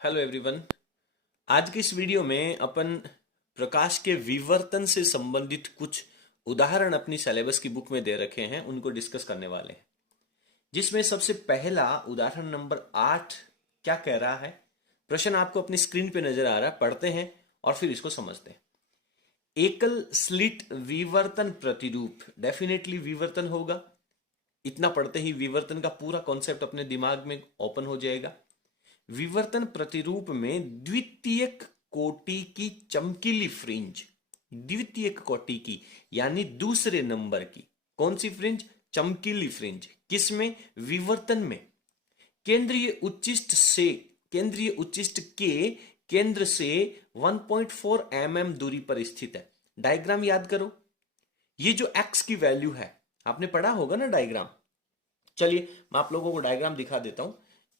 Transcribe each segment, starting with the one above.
Hello everyone. आज की इस वीडियो में अपन प्रकाश के विवर्तन से संबंधित कुछ उदाहरण अपनी सिलेबस की बुक में दे रखे हैं, उनको डिस्कस करने वाले हैं। जिसमें सबसे पहला उदाहरण नंबर 8 क्या कह रहा है, प्रश्न आपको अपनी स्क्रीन पे नजर आ रहा है, पढ़ते हैं और फिर इसको समझते हैं। एकल स्लिट विवर्तन प्रतिरूप, डेफिनेटली विवर्तन होगा, इतना पढ़ते ही विवर्तन का पूरा कॉन्सेप्ट अपने दिमाग में ओपन हो जाएगा। विवर्तन प्रतिरूप में द्वितीयक कोटि की चमकीली फ्रिंज, द्वितीयक कोटि की यानी दूसरे नंबर की कौन सी फ्रिंज? चमकीली फ्रिंज। किसमें? विवर्तन में। केंद्रीय उच्चिष्ट के केंद्र से 1.4 mm दूरी पर स्थित है। डायग्राम याद करो, ये जो x की वैल्यू है, आपने पढ़ा होगा ना डायग्राम। चलिए मैं आप लोगों को डायग्राम दिखा देता हूं।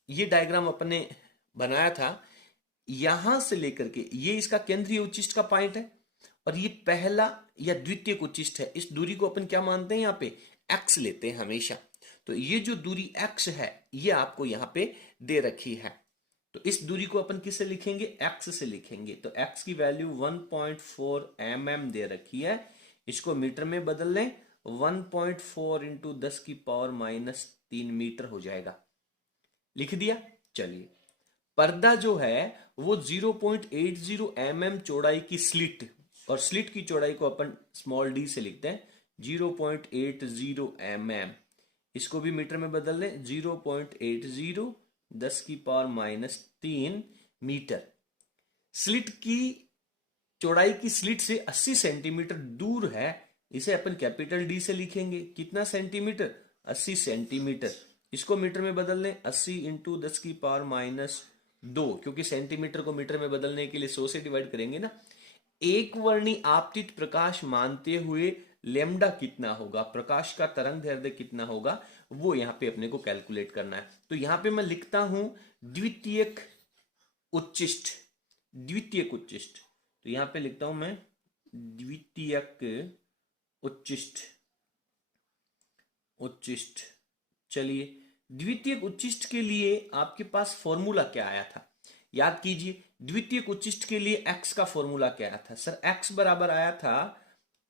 ये डायग्राम अपने बनाया था, यहां से लेकर के ये इसका केंद्रीय उच्चिष्ट का पॉइंट है और ये पहला या द्वितीय उच्चिष्ट है। इस दूरी को अपन क्या मानते हैं? यहां पे x लेते हैं हमेशा। तो ये जो दूरी x है ये आपको यहां पे दे रखी है, तो इस दूरी को अपन किससे लिखेंगे? x से लिखेंगे। तो x की वैल्यू 1.4 mm दे रखी है, इसको मीटर में बदल लें, 1.4 इंटू 10 की पावर -3 मीटर हो जाएगा। लिख दिया। चलिए, पर्दा जो है वो 0.80 mm चौड़ाई की स्लिट, और स्लिट की चौड़ाई को अपन स्मॉल d से लिखते हैं 0.80 mm। इसको भी मीटर में बदल लें, 0.80 10 की पावर -3 मीटर। स्लिट की चौड़ाई की स्लिट से 80 सेंटीमीटर दूर है, इसे अपन कैपिटल D से लिखेंगे। कितना सेंटीमीटर? 80 सेंटीमीटर। इसको मीटर में बदल लें, 80 इंटू 10 की पावर -2, क्योंकि सेंटीमीटर को मीटर में बदलने के लिए 100 से डिवाइड करेंगे ना। एक वर्णी आपतित प्रकाश मानते हुए लेमडा कितना होगा, प्रकाश का तरंग दैर्ध्य कितना होगा, वो यहां पे अपने को कैलकुलेट करना है। तो यहां पे मैं लिखता हूं द्वितीयक उच्चिष्ट, द्वितीयक उच्चिष्ट। तो यहां पे लिखता हूं मैं द्वितीयक उच्चिष्ट, उच्चिष्ट। चलिए, द्वितीयक उच्चिष्ट के लिए आपके पास फॉर्मूला क्या आया था? याद कीजिए, द्वितीयक उच्चिष्ट के लिए x का फॉर्मूला क्या आया था? सर x बराबर आया था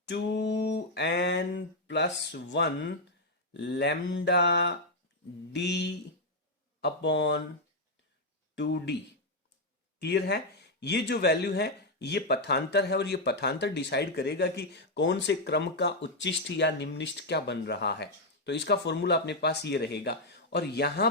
2n+1 lambda d upon 2d। Clear है? ये जो वैल्यू है ये पथांतर है, और ये पथांतर डिसाइड करेगा कि कौन से क्रम का उच्चिष्ट या निम्निष्ट क्या बन रहा है। तो इसका फॉर्मूला अपने पास ये रहेगा, और यहां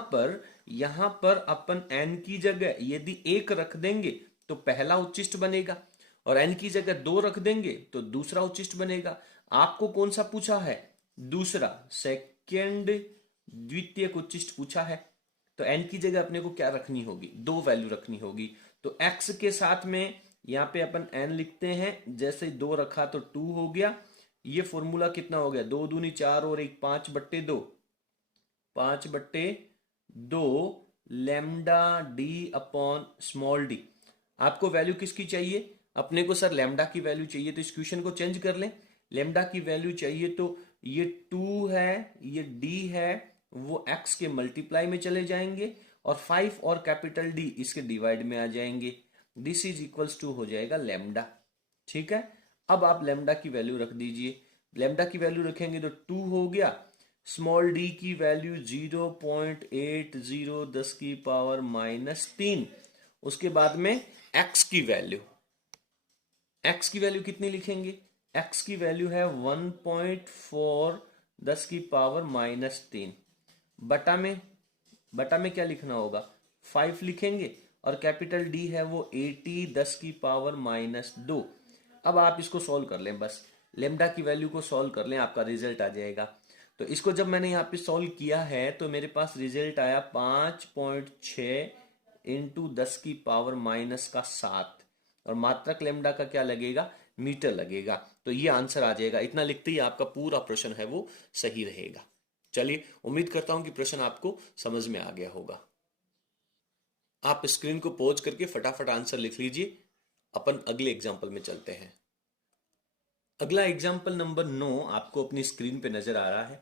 पर अपन n की जगह यदि 1 रख देंगे तो पहला उच्चिष्ट बनेगा, और n की जगह 2 रख देंगे तो दूसरा उच्चिष्ट बनेगा। आपको कौन सा पूछा है? दूसरा, सेकेंड द्वितीयक उच्चिष्ट पूछा है। तो n की जगह अपने को क्या रखनी होगी? 2 वैल्यू रखनी होगी। तो x के साथ में यहां पे अपन n लिखते हैं, जैसे 2 रखा तो 2 हो गया। ये फॉर्मूला कितना हो गया? 2 दूनी 4 और 1 5/2, 5/2 lambda d upon small d। आपको वैल्यू किसकी चाहिए? अपने को सर लैम्डा की वैल्यू चाहिए, तो इस क्वेश्चन को चेंज कर लें। लैम्डा की वैल्यू चाहिए तो ये 2 है, ये d है, वो x के मल्टीप्लाई में चले जाएंगे, और 5 और कैपिटल D इसके डिवाइड में आ जाएंगे। दिस इज इक्वल्स टू हो जाएगा लैम्डा। ठीक है, अब आप लैम्डा की वैल्यू रख दीजिए। लैम्डा की वैल्यू रखेंगे तो 2 हो गया, स्मॉल d की वैल्यू 0.80 10 की पावर -3। उसके बाद में x की वैल्यू, x की वैल्यू कितनी लिखेंगे? x की वैल्यू है 1.4 10 की पावर -3। बटा में क्या लिखना होगा? 5 लिखेंगे, और कैपिटल D है वो 80 10 की पावर -2। अब आप इसको सॉल्व कर लें, बस लेम्डा की वैल्यू को सॉल्व कर लें, आपका रिजल्ट आ जाएगा। तो इसको जब मैंने यहाँ पे सॉल्व किया है तो मेरे पास रिजल्ट आया 5.6 इंटू 10 की पावर -7, और मात्रक लेम्डा का क्या लगेगा? मीटर लगेगा। तो ये आंसर आ जाएगा। इतना लिखते ही आपका पूरा प्रश्न है वो सही रहेगा। चलिए, उम्मीद करता हूं कि प्रश्न आपको समझ में आ गया होगा। आप स्क्रीन को पॉज करके फटाफट आंसर लिख लीजिए, अपन अगले एग्जाम्पल में चलते हैं। अगला एग्जाम्पल नंबर 9 आपको अपनी स्क्रीन पे नजर आ रहा है।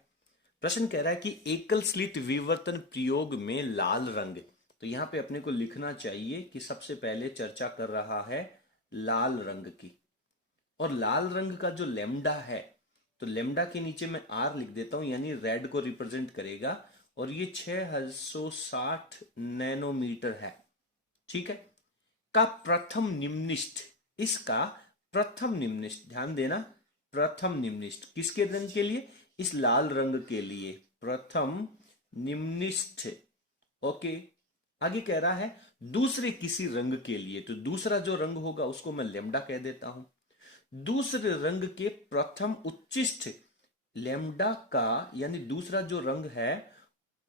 प्रश्न कह रहा है कि एकल स्लिट विवर्तन प्रयोग में लाल रंग। तो यहां पे अपने को लिखना चाहिए कि सबसे पहले चर्चा कर रहा है लाल रंग की, और लाल रंग का जो लेमडा है, तो लेमडा के नीचे मैं आर लिख देता हूं, यानी रेड को रिप्रेजेंट करेगा, और ये 660 नैनोमीटर है। ठीक है। का प्रथम निम्निष्ठ, इसका प्रथम निम्निष्ठ, ध्यान देना, प्रथम निम्निष्ठ किसके रंग के लिए? इस लाल रंग के लिए प्रथम निम्निष्ठ। ओके। आगे कह रहा है दूसरे किसी रंग के लिए, तो दूसरा जो रंग होगा उसको मैं लेमडा कह देता हूं। दूसरे रंग के प्रथम उच्चिष्ठ लेमडा का, यानी दूसरा जो रंग है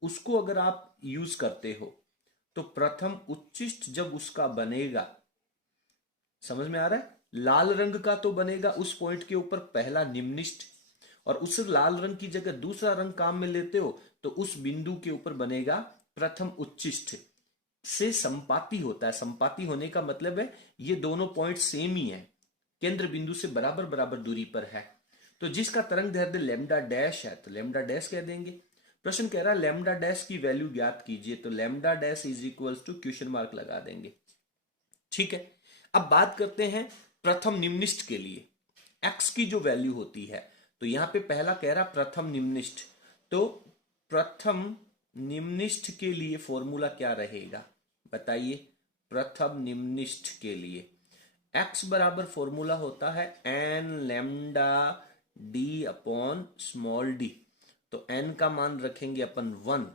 उसको अगर आप यूज करते हो तो प्रथम उच्चिष्ठ जब उसका बनेगा, समझ में आ रहा है? लाल रंग का तो बनेगा उस पॉइंट के ऊपर पहला निम्निष्ठ, और उस लाल रंग की जगह दूसरा रंग काम में लेते हो तो उस बिंदु के ऊपर बनेगा प्रथम उच्चिष्ठ। से संपाती होता है। संपाती होने का मतलब है ये दोनों पॉइंट सेम ही है, केंद्र बिंदु से बराबर बराबर दूरी पर है। तो जिसका तरंग दैर्ध्य लैम्डा डैश है तो लैम्डा डैश कह देंगे। प्रश्न कह रहा है लैम्डा डैश की वैल्यू ज्ञात कीजिए, तो lambda dash is equal to question mark लगा देंगे। ठीक है। अब बात करते हैं प्रथम निम्निष्ठ के लिए x की जो वैल्यू होती है, तो यहां पे पहला कह रहा प्रथम निम्निष्ठ, तो प्रथम निम्निष्ठ के लिए फॉर्मूला क्या रहेगा बताइए? प्रथम निम्निष्ठ के लिए x बराबर फॉर्मूला होता है n lambda d upon small d। तो n का मान रखेंगे अपन 1,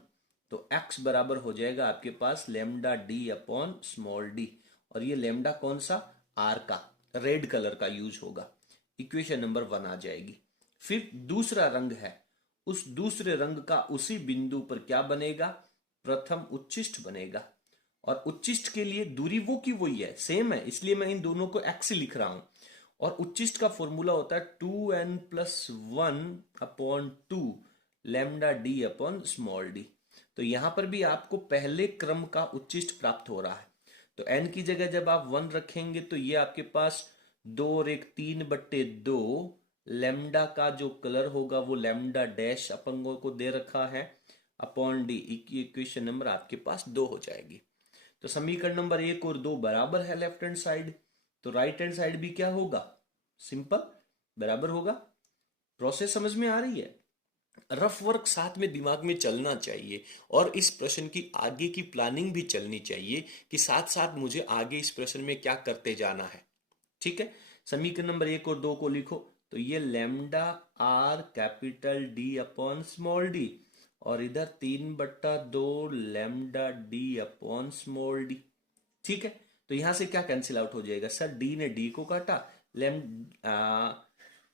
तो x बराबर हो जाएगा आपके पास lambda d upon small d, और ये लैम्डा कौन सा? r का, रेड कलर का यूज होगा। इक्वेशन नंबर 1 आ जाएगी। फिर दूसरा रंग है, उस दूसरे रंग का उसी बिंदु पर क्या बनेगा? प्रथम उच्चिष्ठ बनेगा, और उच्चिष्ठ के लिए दूरी वो की वही है, सेम है, इसलिए मैं इन दोनों को x लिख रहा हूं। और उच्चिष्ठ का फॉर्मूला होता है 2n plus 1 upon 2 lambda d upon small d। तो यहां पर भी आपको पहले क्रम का उच्चिष्ठ प्राप्त हो रहा है, तो n की जगह जब आप 1 रखेंगे तो ये आपके पास 2 और 1 3/2 लैम्डा का जो कलर होगा वो लैम्डा डैश अपंगों को दे रखा है अपॉन डी। इक्वेशन नंबर आपके पास 2 हो जाएगी। तो समीकरण नंबर 1 और 2 बराबर है लेफ्ट हैंड साइड, तो राइट हैंड साइड भी क्या होगा? सिंपल बराबर होगा। प्रोसेस समझ में आ रही है? रफ वर्क साथ में दिमाग में चलना चाहिए, और इस प्रश्न की आगे की प्लानिंग भी चलनी चाहिए कि साथ साथ मुझे आगे इस प्रश्न में क्या करते जाना है। ठीक है। समीकरण नंबर 1 और 2 को लिखो, तो ये lambda are capital D upon small D, और इधर 3/2 lambda D upon small D. ठीक है। तो यहां से क्या कैंसिल आउट हो जाएगा? सर डी ने डी को काटा, लैम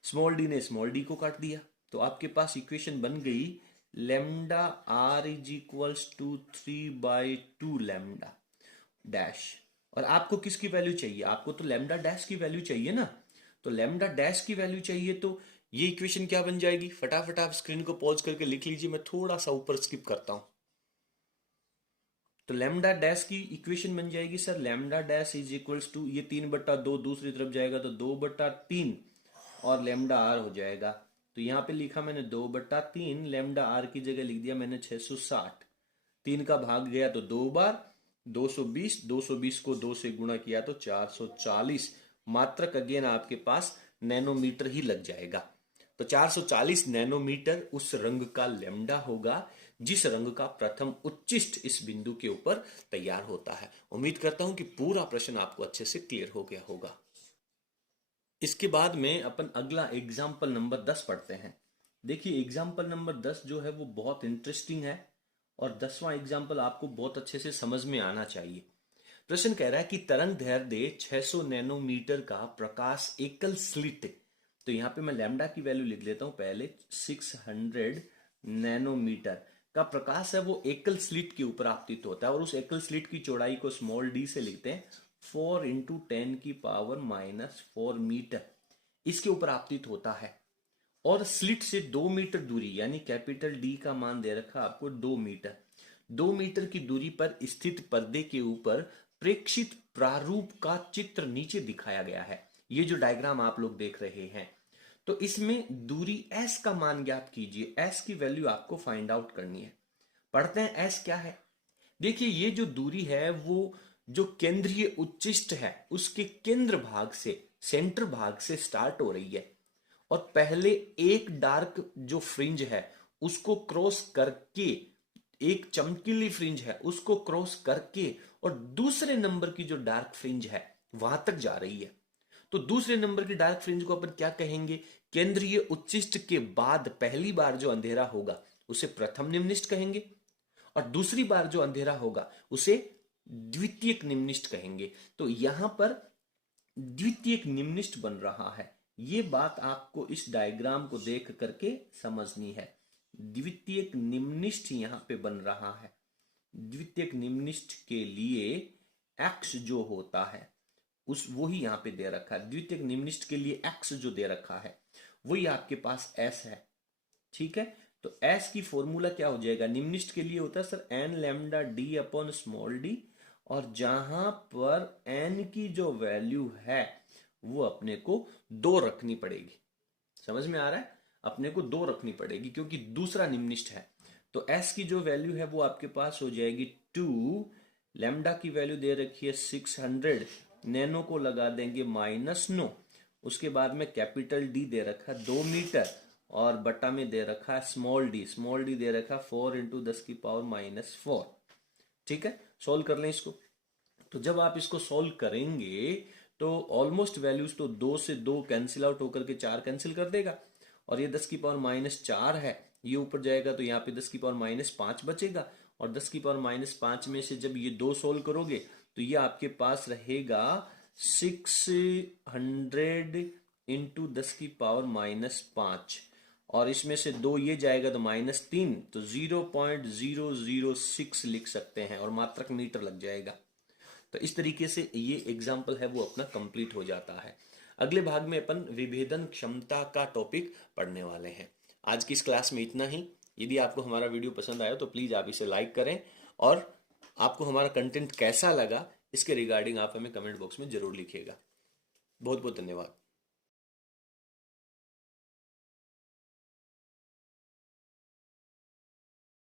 स्मॉल डी ने स्मॉल डी को काट दिया, तो आपके पास इक्वेशन बन गई lambda R is equals to 3/2 lambda dash. और आपको किसकी वैल्यू चाहिए? आपको तो लैम्डा डैश की वैल्यू चाहिए ना, तो लैम्डा डैश की वैल्यू चाहिए, तो ये इक्वेशन क्या बन जाएगी? फटाफट आप स्क्रीन को पॉज करके लिख लीजिए, मैं थोड़ा सा ऊपर स्किप करता हूं। तो लैम्डा डैश की इक्वेशन बन जाएगी sir lambda dash is equals to, ये 3/2 दूसरी तरफ जाएगा तो 2/3 और लैम्डा आर हो जाएगा। तो यहां पे लिखा मैंने 2/3, लैम्डा आर की जगह लिख दिया मैंने 660। 3 का भाग गया तो 2 बार, 220, 220 को 2 से गुणा किया तो 440 मात्रक, अगेन आपके पास नैनोमीटर ही लग जाएगा। तो 440 नैनोमीटर उस रंग का लैम्डा होगा जिस रंग का प्रथम उच्चिष्ठ इस बिंदु के ऊपर तैयार होता है। उम्मीद करता हूं कि पूरा प्रश्न आपको अच्छे से क्लियर हो गया होगा। इसके बाद में अपन अगला एग्जाम्पल नंबर 10 पढ़ते हैं। देखिए एग्जाम्पल नंबर 10 जो है वो बहुत इंटरेस्टिंग है, और 10वां एग्जाम्पल आपको बहुत अच्छे से समझ में आना चाहिए। प्रश्न कह रहा है कि तरंग दैर्ध्य 600 नैनोमीटर का प्रकाश एकल स्लिट, तो यहां पे मैं लैम्डा की वैल्यू लिख लेता हूं पहले, 600 नैनोमीटर का प्रकाश है वो एकल स्लिट के ऊपर आपतित होता है, और उस एकल स्लिट की चौड़ाई को स्मॉल डी से लिखते हैं 4 × 10⁻⁻⁴ मीटर, इसके ऊपर आपतित होता है। और स्लिट से 2 मीटर दूरी, यानी कैपिटल डी का मान दे रखा आपको 2 मीटर, 2 मीटर की दूरी पर स्थित पर्दे के ऊपर प्रेक्षित प्रारूप का चित्र नीचे दिखाया गया है। ये जो डायग्राम आप लोग देख रहे हैं, तो इसमें दूरी s का मान ज्ञात कीजिए, s की वैल्यू आपको फाइंड आउट करनी है। पढ़ते हैं s क्या है। देखिए ये जो दूरी है वो जो केंद्रीय उच्चिष्ट है उसके केंद्र भाग से, सेंटर भाग से स्टार्ट हो रही है और पहले एक डार्क जो फ्रिंज है उसको क्रॉस करके, एक चमकीली फ्रिंज है उसको क्रॉस करके और दूसरे नंबर की जो डार्क फ्रिंज है वहां तक जा रही है। तो दूसरे नंबर की डार्क फ्रिंज को अपन क्या कहेंगे, केंद्रीय उच्चिष्ट के बाद पहली बार जो अंधेरा होगा उसे प्रथम निम्निष्ट कहेंगे और दूसरी बार जो अंधेरा होगा उसे द्वितीयक निम्निष्ट कहेंगे। तो यहां पर द्वितीयक निम्निष्ट बन रहा है, ये बात आपको इस डायग्राम को देख करके समझनी है। द्वितीयक निम्निष्ठ यहां पे बन रहा है। द्वितीयक निम्निष्ठ के लिए x जो होता है उस वही यहां पे दे रखा है। द्वितीयक निम्निष्ठ के लिए x जो दे रखा है वही आपके पास s है, ठीक है। तो s की फॉर्मूला क्या हो जाएगा, निम्निष्ठ के लिए होता है sir n lambda d upon small d, और जहां पर n की जो वैल्यू है वो अपने को 2 रखनी पड़ेगी। समझ में आ रहा है, अपने को 2 रखनी पड़ेगी क्योंकि दूसरा निम्निष्ठ है। तो s की जो वैल्यू है वो आपके पास हो जाएगी 2, लैम्डा की वैल्यू दे रखी है 600, नैनो को लगा देंगे -9, उसके बाद में कैपिटल डी दे रखा है 2 मीटर और बटा में दे रखा है स्मॉल डी दे रखा 4 इंटू 10⁻⁻4। ठीक है, सोल्व कर लें इसको। तो जब आप इसको सोल्व करेंगे तो ऑलमोस्ट वैल्यूज तो 2 से 2 कैंसिल आउट होकर के 4 कैंसिल कर देगा और ये 10⁻⁻4 है, ये ऊपर जाएगा तो यहाँ पे 10⁻⁻5 बचेगा और 10⁻⁻5 में से जब ये 2 सोल्व करोगे तो ये आपके पास रहेगा 600 इंटू 10⁻⁻5 और इसमें से 2 ये जाएगा तो -3, तो 0.006 लिख सकते हैं और मात्रक मीटर लग जाएगा। तो इस तरीके से ये एग्जाम्पल है वो अपना कंप्लीट हो जाता है। अगले भाग में अपन विभेदन क्षमता का टॉपिक पढ़ने वाले हैं। आज की इस क्लास में इतना ही। यदि आपको हमारा वीडियो पसंद आया तो प्लीज़ आप इसे लाइक करें और आपको हमारा कंटेंट कैसा लगा इसके रिगार्डिंग आप हमें कमेंट बॉक्स में जरूर लिखिएगा। बहुत बहुत धन्यवाद।